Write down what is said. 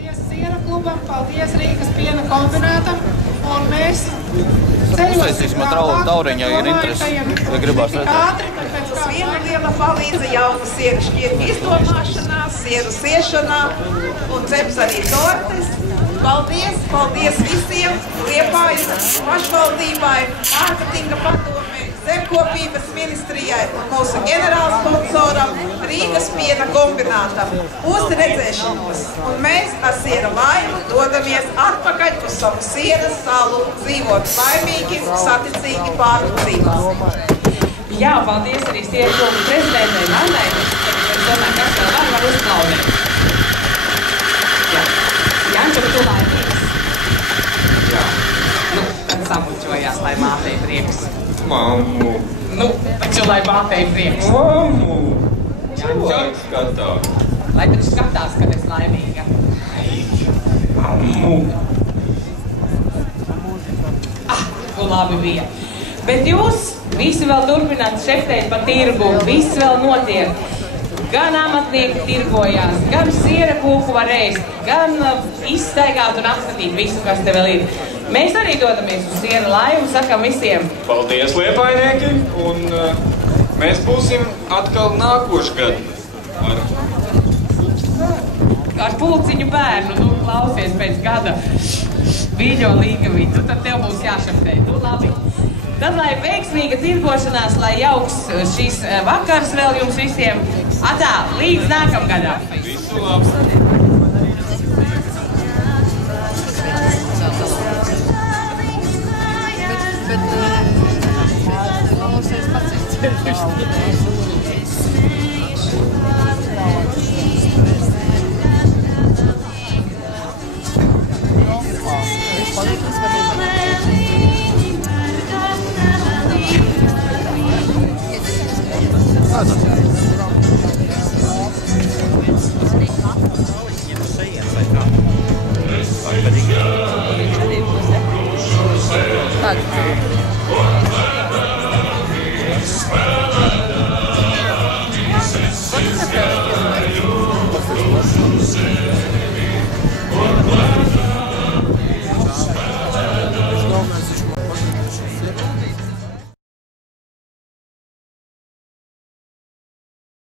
Paldies Siera klubam, paldies Rīgas piena kombinātam, un mēs Uztaisīsim ar tauriņā, ja ir interesi, ja gribās redzēt. Tas viena liela palīdze jauna sieru šķirņu izdomāšanā, sieru siešanā un ceps arī tortes. Paldies visiem, Liepājas pašvaldībai, mārketinga padomei, zemkopības ministrijai un mūsu ģenerālsponsoram Rīgas piena kombinātam. Uz redzēšanos! Un mēs ar Siera laimu dodamies atpakaļ uz savu Sieras salu, dzīvot laimīgi, saticīgi pāri dzīvās. Jā, paldies arī Siera kluba prezidentei Annai. Es domāju, kas vēl var uzklausīt. Jā. Janču, tu laimīgs? Jā. Nu, kad sabučojās, lai mātei prieks. Mammu. Nu, taču lai mātei prieks. Mammu. Cilvēks skatās. Lai taču skatās, kad es laimīga. Mammu. Nu labi bija. Bet jūs visi vēl turpināt šeftēt pa tirgu, viss vēl notiek. Gan amatnieki tirgojās, gan siera kūku var ēst, gan izstaigāt un apskatīt visu, kas te vēl ir. Mēs arī dodamies uz Siera laivu, sakam visiem. Paldies, liepainieki, un mēs būsim atkal nākošgad ar pulciņu bērnu, nu klausies pēc gada vīļo līgavī, nu tad tev būs jāšeftē, nu labi. Tad, lai veiksmīga tirgošanās, lai jauks šīs vakars vēl jums visiem. Atā, līdz nākamgadam! Visu labi! Bet klausies pats.